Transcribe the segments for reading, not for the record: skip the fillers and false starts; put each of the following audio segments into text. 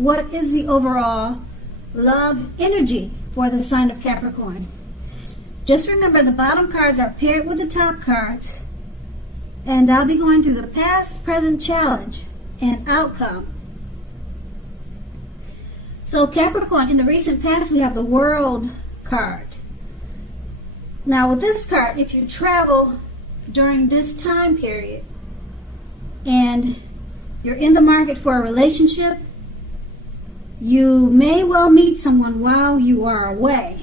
what is the overall love energy for the sign of Capricorn. Just remember, the bottom cards are paired with the top cards, and I'll be going through the past, present, challenge, and outcome. So Capricorn, in the recent past, we have the World card. Now with this card, if you travel during this time period and you're in the market for a relationship, you may well meet someone while you are away.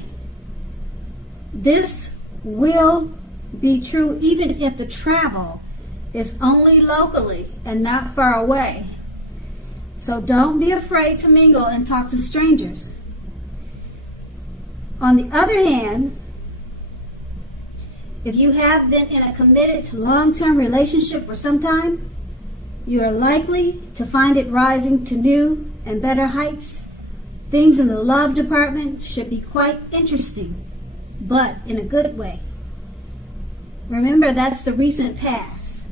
This will be true even if the travel is only locally and not far away. So don't be afraid to mingle and talk to strangers. On the other hand, if you have been in a committed long-term relationship for some time, you are likely to find it rising to new and better heights. Things in the love department should be quite interesting, but in a good way. Remember, that's the recent past,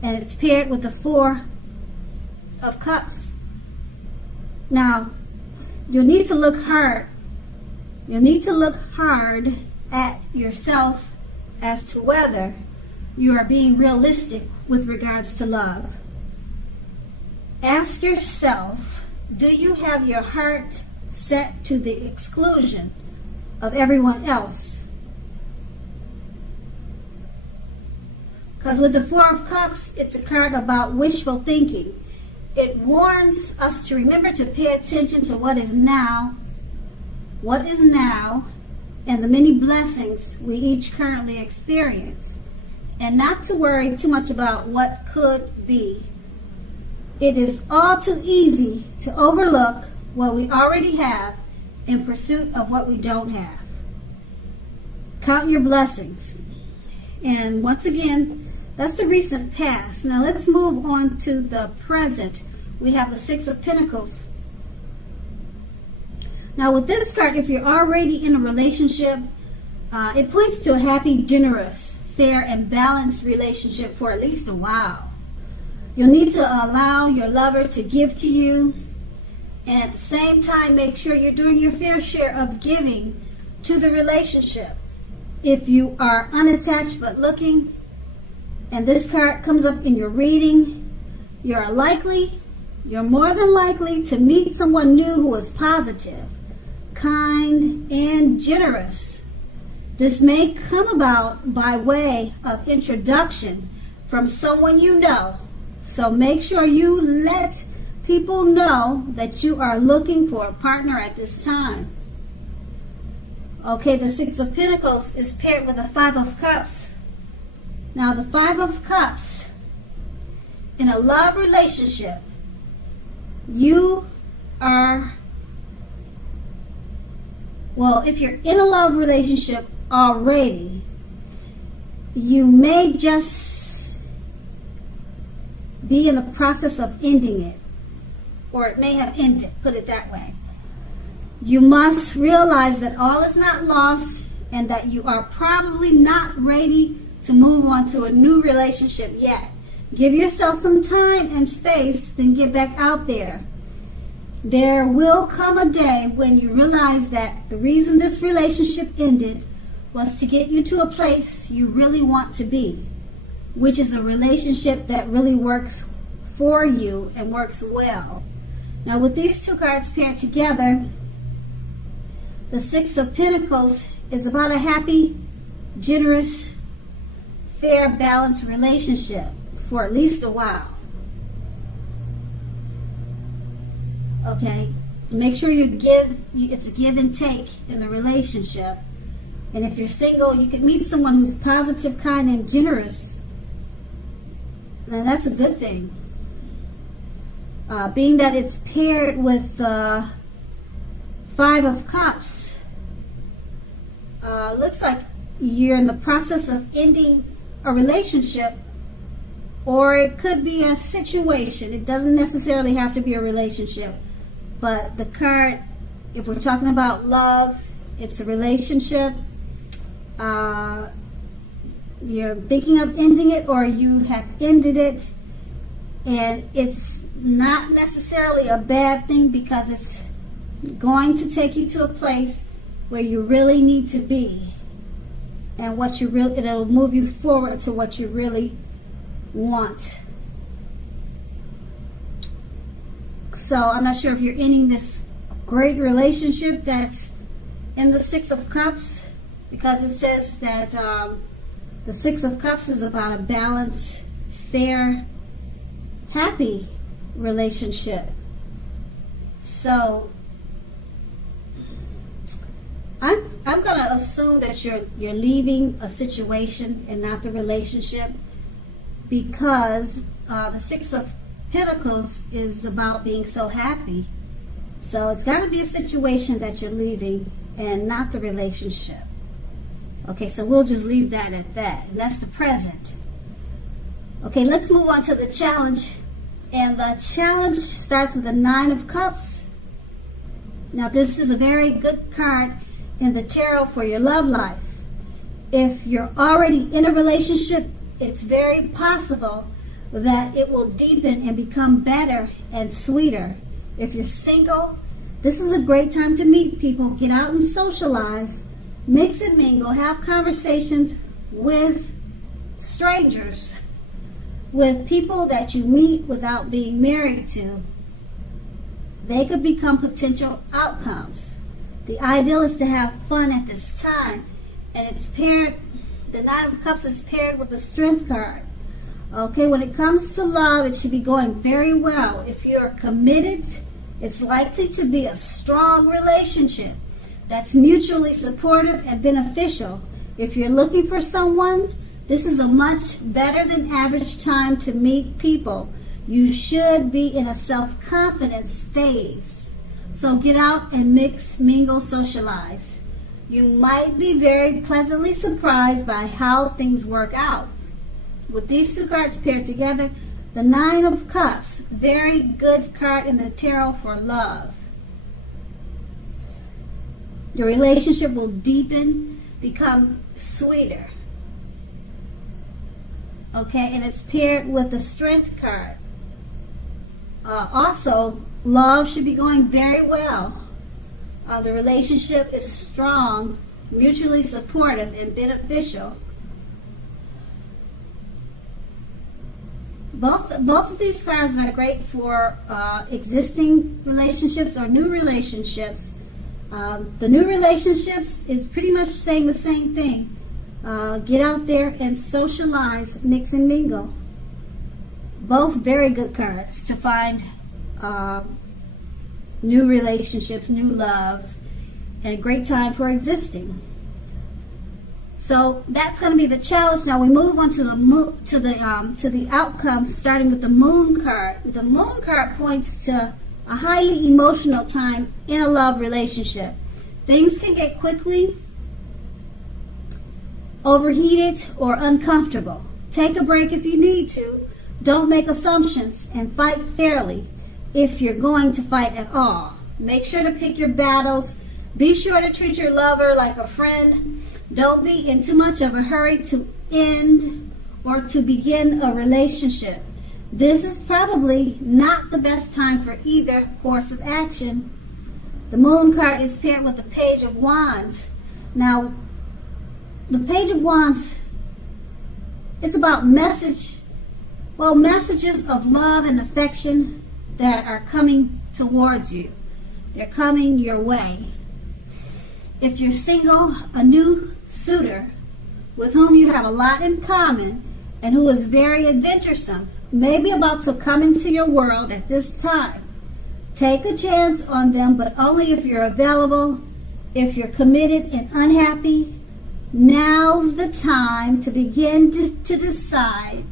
and it's paired with the Four of Cups. Now, you'll need to look hard. You'll need to look hard at yourself as to whether you are being realistic with regards to love. Ask yourself, do you have your heart set to the exclusion of everyone else? Because with the Four of Cups, it's a card about wishful thinking. It warns us to remember to pay attention to what is now, and the many blessings we each currently experience, and not to worry too much about what could be. It is all too easy to overlook what we already have in pursuit of what we don't have. Count your blessings. And once again, that's the recent past. Now let's move on to the present. We have the Six of Pentacles. Now with this card, if you're already in a relationship, it points to a happy, generous, fair, and balanced relationship for at least a while. You'll need to allow your lover to give to you, and at the same time make sure you're doing your fair share of giving to the relationship. If you are unattached but looking, and this card comes up in your reading, you're more than likely to meet someone new who is positive, kind, and generous. This may come about by way of introduction from someone you know. So make sure you let people know that you are looking for a partner at this time. Okay, the Six of Pentacles is paired with the Five of Cups. Now the Five of Cups, in a love relationship, you are, well, if you're in a love relationship already, you may just be in the process of ending it, or it may have ended, put it that way. You must realize that all is not lost and that you are probably not ready to move on to a new relationship yet. Give yourself some time and space, then get back out there. There will come a day when you realize that the reason this relationship ended was to get you to a place you really want to be, which is a relationship that really works for you and works well. Now with these two cards paired together, the Six of Pentacles is about a happy, generous, fair, balanced relationship for at least a while. Okay, make sure it's a give and take in the relationship. And if you're single, you could meet someone who's positive, kind, and generous. Now that's a good thing. Being that it's paired with the Five of Cups, looks like you're in the process of ending a relationship, or it could be a situation. It doesn't necessarily have to be a relationship. But the card, if we're talking about love, it's a relationship. You're thinking of ending it, or you have ended it, And it's not necessarily a bad thing because it's going to take you to a place where you really need to be. And what you really, it'll move you forward to what you really want. So I'm not sure if you're ending this great relationship that's in the Six of Cups, because it says that the Six of Cups is about a balanced, fair, happy relationship. So I'm going to assume that you're leaving a situation and not the relationship, because the Six of Pentacles is about being so happy. So it's got to be a situation that you're leaving and not the relationship. Okay, so we'll just leave that at that. And that's the present. Okay, let's move on to the challenge. And the challenge starts with the Nine of Cups. Now, this is a very good card in the tarot for your love life. If you're already in a relationship, it's very possible that it will deepen and become better and sweeter. If you're single, this is a great time to meet people, get out and socialize, mix and mingle, have conversations with strangers, with people that you meet without being married to. They could become potential outcomes. The ideal is to have fun at this time, and it's paired, the Nine of Cups is paired with the Strength card. Okay, when it comes to love, it should be going very well. If you're committed, it's likely to be a strong relationship that's mutually supportive and beneficial. If you're looking for someone, this is a much better than average time to meet people. You should be in a self-confidence phase. So get out and mix, mingle, socialize. You might be very pleasantly surprised by how things work out. With these two cards paired together, the Nine of Cups, very good card in the tarot for love. Your relationship will deepen, become sweeter. Okay, and it's paired with the Strength card. Also, love should be going very well. The relationship is strong, mutually supportive, and beneficial. Both of these cards are great for existing relationships or new relationships. The new relationships is pretty much saying the same thing. Get out there and socialize, mix and mingle. Both very good cards to find new relationships, new love, and a great time for existing. So that's going to be the challenge. Now we move on to the outcome, starting with the Moon card. The Moon card points to a highly emotional time in a love relationship. Things can get quickly overheated or uncomfortable. Take a break if you need to. Don't make assumptions and fight fairly if you're going to fight at all. Make sure to pick your battles. Be sure to treat your lover like a friend. Don't be in too much of a hurry to end or to begin a relationship. This is probably not the best time for either course of action. The Moon card is paired with the Page of Wands. Now, the Page of Wands, it's about messages of love and affection that are coming towards you. They're coming your way. If you're single, a new suitor with whom you have a lot in common and who is very adventuresome may be about to come into your world at this time. Take a chance on them, but only if you're available. If you're committed and unhappy, now's the time to begin to decide.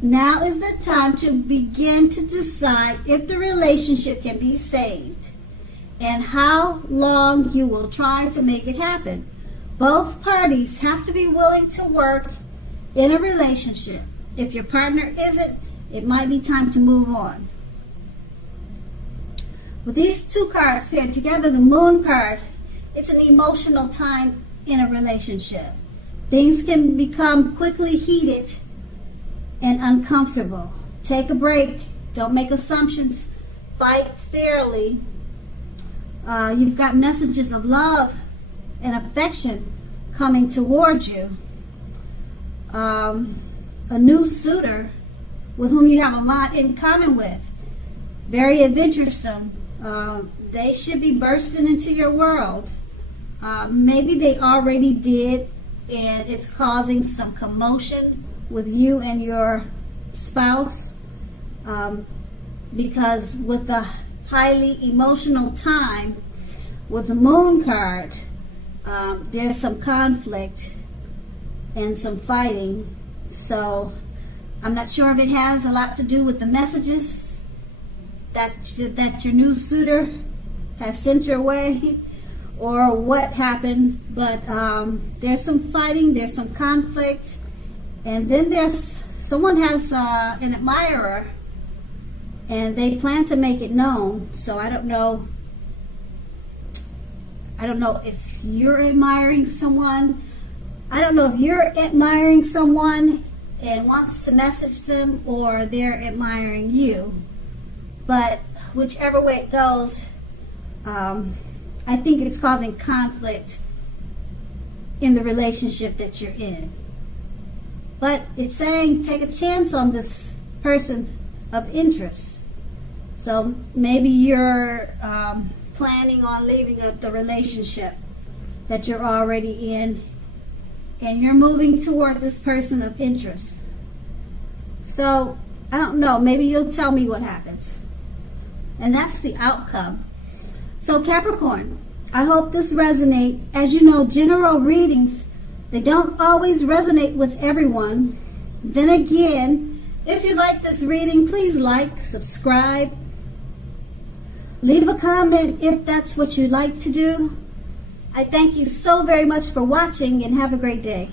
Now is the time to begin to decide if the relationship can be saved and how long you will try to make it happen. Both parties have to be willing to work in a relationship. If your partner isn't, it might be time to move on. With these two cards paired together, the Moon card, it's an emotional time in a relationship. Things can become quickly heated and uncomfortable. take a break. Don't make assumptions. Fight fairly. You've got messages of love and affection coming towards you. A new suitor with whom you have a lot in common with. Very adventuresome. They should be bursting into your world. Maybe they already did, and it's causing some commotion with you and your spouse. Because with the highly emotional time, with the moon card, there's some conflict and some fighting. So I'm not sure if it has a lot to do with the messages that your new suitor has sent your way, or what happened, but there's some fighting, there's some conflict, and then someone has an admirer, and they plan to make it known. So I don't know if you're admiring someone. I don't know if you're admiring someone and wants to message them, or they're admiring you. But whichever way it goes, I think it's causing conflict in the relationship that you're in. But it's saying take a chance on this person of interest. So maybe you're planning on leaving the relationship that you're already in, and you're moving toward this person of interest. So I don't know, maybe you'll tell me what happens. And that's the outcome. So Capricorn, I hope this resonates. As you know, general readings, they don't always resonate with everyone. Then again, if you like this reading, please like, subscribe, leave a comment if that's what you like to do. I thank you so very much for watching, and have a great day.